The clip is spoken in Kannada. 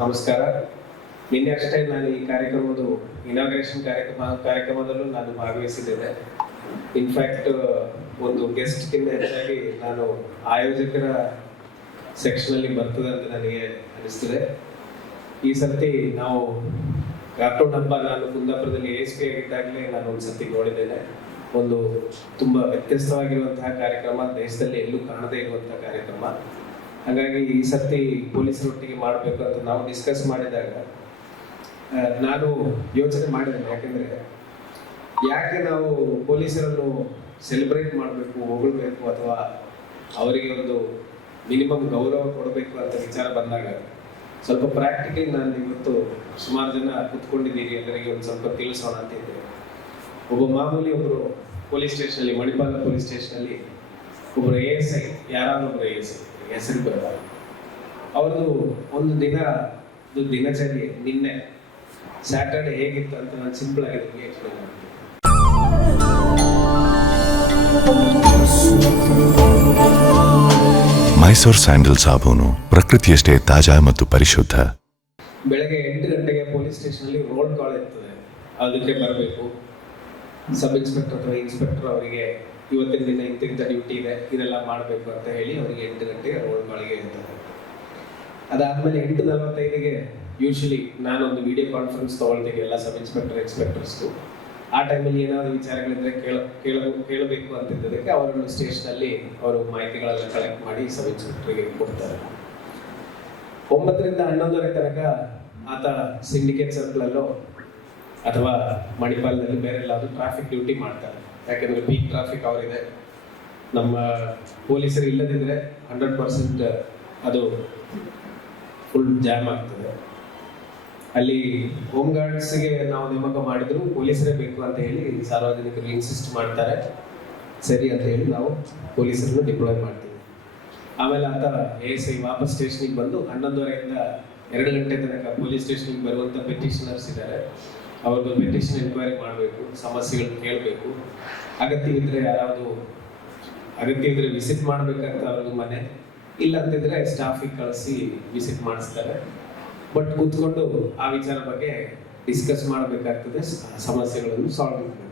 ನಮಸ್ಕಾರ. ನಿನ್ನೆ ಅಷ್ಟೇ ನಾನು ಈ ಕಾರ್ಯಕ್ರಮದ ಇನಾಗ್ರೇಷನ್ ಕಾರ್ಯಕ್ರಮದಲ್ಲೂ ನಾನು ಭಾಗವಹಿಸಿದ್ದೇನೆ. ಇನ್ಫ್ಯಾಕ್ಟ್ ಒಂದು ಗೆಸ್ಟ್ಗಿಂತ ಹೆಚ್ಚಾಗಿ ನಾನು ಆಯೋಜಕರ ಸೆಕ್ಷನಲ್ಲಿ ಬರ್ತದೆ ಅಂತ ನನಗೆ ಅನಿಸ್ತದೆ. ಈ ಸರ್ತಿ ನಾವು ಕಾರ್ಟೂನ್ ಹಬ್ಬ ನಾನು ಕುಂದಾಪುರದಲ್ಲಿ ASP ಆಗಿದ್ದಾಗಲೇ ನಾನು ಒಂದು ಸರ್ತಿ ನೋಡಿದ್ದೇನೆ. ಒಂದು ತುಂಬ ವ್ಯತ್ಯಸ್ತವಾಗಿರುವಂತಹ ಕಾರ್ಯಕ್ರಮ, ದೇಶದಲ್ಲಿ ಎಲ್ಲೂ ಕಾಣದೇ ಇರುವಂತಹ ಕಾರ್ಯಕ್ರಮ. ಹಾಗಾಗಿ ಈ ಸರ್ತಿ ಪೊಲೀಸರೊಟ್ಟಿಗೆ ಮಾಡಬೇಕು ಅಂತ ನಾವು ಡಿಸ್ಕಸ್ ಮಾಡಿದಾಗ ನಾನು ಯೋಚನೆ ಮಾಡಿದ್ದೇನೆ. ಯಾಕೆ ನಾವು ಪೊಲೀಸರನ್ನು ಸೆಲೆಬ್ರೇಟ್ ಮಾಡಬೇಕು, ಹೊಗಳ್ಬೇಕು, ಅಥವಾ ಅವರಿಗೆ ಒಂದು ಮಿನಿಮಮ್ ಗೌರವ ಕೊಡಬೇಕು ಅಂತ ವಿಚಾರ ಬಂದಾಗ ಸ್ವಲ್ಪ ಪ್ರಾಕ್ಟಿಕಲಿ ನಾನು ಇವತ್ತು ಸುಮಾರು ಜನ ಕೂತ್ಕೊಂಡಿದ್ದೀರಿ, ಎಲ್ಲರಿಗೆ ಒಂದು ಸ್ವಲ್ಪ ತಿಳಿಸೋಣ ಅಂತಿದ್ದೆ. ಮಾಮೂಲಿ ಒಬ್ಬರು ಪೊಲೀಸ್ ಸ್ಟೇಷನಲ್ಲಿ, ಮಣಿಪಾಲ ಪೊಲೀಸ್ ಸ್ಟೇಷನಲ್ಲಿ ಒಬ್ಬರು ASI, ಯಾರಾದ್ರೂ ಒಬ್ಬರು ASI ಹೆಸರು ಬರಲ್ಲ, ಅವ್ರದ್ದು ಒಂದು ದಿನಚರಿ ನಿನ್ನೆ ಸ್ಯಾಟರ್ಡೆ ಹೇಗಿತ್ತು ಅಂತ ನಾನು ಸಿಂಪಲ್ ಆಗಿ ಎಕ್ಸ್ಪ್ಲೇನ್ ಮಾಡ್ತೀನಿ. ಮೈಸೂರು ಸ್ಯಾಂಡಲ್ ಸಾಬೂನು ಪ್ರಕೃತಿಯಷ್ಟೇ ತಾಜಾ ಮತ್ತು ಪರಿಶುದ್ಧ. ಬೆಳಗ್ಗೆ 8 ಗಂಟೆಗೆ ಪೊಲೀಸ್ ಸ್ಟೇಷನಲ್ಲಿ ರೋಲ್ ಕಾಲ್ ಇರ್ತದೆ, ಅದಕ್ಕೆ ಬರಬೇಕು. ಸಬ್ ಇನ್ಸ್ಪೆಕ್ಟರ್ ಅಥವಾ ಇನ್ಸ್ಪೆಕ್ಟರ್ ಅವರಿಗೆ ಇವತ್ತಿನ ದಿನ ಇಂತಿಂಥ ಡ್ಯೂಟಿ ಇದೆ, ಇದೆಲ್ಲ ಮಾಡಬೇಕು ಅಂತ ಹೇಳಿ ಅವರಿಗೆ 8 ಗಂಟೆಗೆ ರೋಲ್ ಕಾಲ್ಗೆ ಇರ್ತಾರೆ. ಅದಾದಮೇಲೆ 8:45ಗೆ ಯೂಶಲಿ ನಾನೊಂದು ವಿಡಿಯೋ ಕಾನ್ಫರೆನ್ಸ್ ತೊಗೊಳ್ತೀನಿ ಎಲ್ಲ ಸಬ್ ಇನ್ಸ್ಪೆಕ್ಟರ್ ಎಕ್ಸ್ಪೆಕ್ಟರ್ಸ್ಗೂ. ಆ ಟೈಮಲ್ಲಿ ಏನಾದರೂ ವಿಚಾರಗಳಿದ್ರೆ ಕೇಳಬೇಕು ಅಂತಿದ್ದದಕ್ಕೆ ಅವರನ್ನು ಸ್ಟೇಷನಲ್ಲಿ ಅವರು ಮಾಹಿತಿಗಳೆಲ್ಲ ಕಲೆಕ್ಟ್ ಮಾಡಿ ಸಬ್ ಇನ್ಸ್ಪೆಕ್ಟರ್ಗೆ ಕೊಡ್ತಾರೆ. 9ರಿಂದ 11:30 ತನಕ ಆತ ಸಿಂಡಿಕೇಟ್ ಸರ್ಕಲಲ್ಲೋ ಅಥವಾ ಮಣಿಪಾಲದಲ್ಲಿ ಬೇರೆ ಎಲ್ಲಾದರೂ ಟ್ರಾಫಿಕ್ ಡ್ಯೂಟಿ ಮಾಡ್ತಾರೆ. ಯಾಕೆಂದರೆ ಪೀಕ್ ಟ್ರಾಫಿಕ್ ಅವರಿದೆ. ನಮ್ಮ ಪೊಲೀಸರು ಇಲ್ಲದಿದ್ದರೆ 100% ಅದು ಫುಲ್ ಜಾಮ್ ಆಗ್ತದೆ. ಅಲ್ಲಿ ಹೋಮ್ ಗಾರ್ಡ್ಸ್ಗೆ ನಾವು ನೇಮಕ ಮಾಡಿದ್ರು ಪೊಲೀಸರೇ ಬೇಕು ಅಂತ ಹೇಳಿ ಸಾರ್ವಜನಿಕರು ಇನ್ಸಿಸ್ಟ್ ಮಾಡ್ತಾರೆ. ಸರಿ ಅಂತ ಹೇಳಿ ನಾವು ಪೊಲೀಸರನ್ನು ಡಿಪ್ಲಾಯ್ ಮಾಡ್ತೀವಿ. ಆಮೇಲೆ ಆತ ASI ವಾಪಸ್ ಸ್ಟೇಷನಿಗೆ ಬಂದು 11:30ರಿಂದ 2 ಗಂಟೆ ತನಕ ಪೊಲೀಸ್ ಸ್ಟೇಷನಿಗೆ ಬರುವಂಥ ಪೆಟಿಷನರ್ಸ್ ಇದ್ದಾರೆ, ಅವ್ರದ್ದು ಪೆಟಿಷನ್ ಎನ್ಕ್ವೈರಿ ಮಾಡಬೇಕು, ಸಮಸ್ಯೆಗಳನ್ನ ಕೇಳಬೇಕು. ಅಗತ್ಯವಿದ್ದರೆ ವಿಸಿಟ್ ಮಾಡಬೇಕಂತ ಅವ್ರಿಗೆ ಮನೆ, ಇಲ್ಲ ಅಂತಿದ್ರೆ ಸ್ಟಾಫಿಗೆ ಕಳಿಸಿ ವಿಸಿಟ್ ಮಾಡಿಸ್ತಾರೆ. ಬಟ್ ಕೂತ್ಕೊಂಡು ಆ ವಿಚಾರ ಬಗ್ಗೆ ಡಿಸ್ಕಸ್ ಮಾಡಬೇಕಾಗ್ತದೆ, ಸಮಸ್ಯೆಗಳನ್ನು ಸಾಲ್ವ್ ಮಾಡಬೇಕು.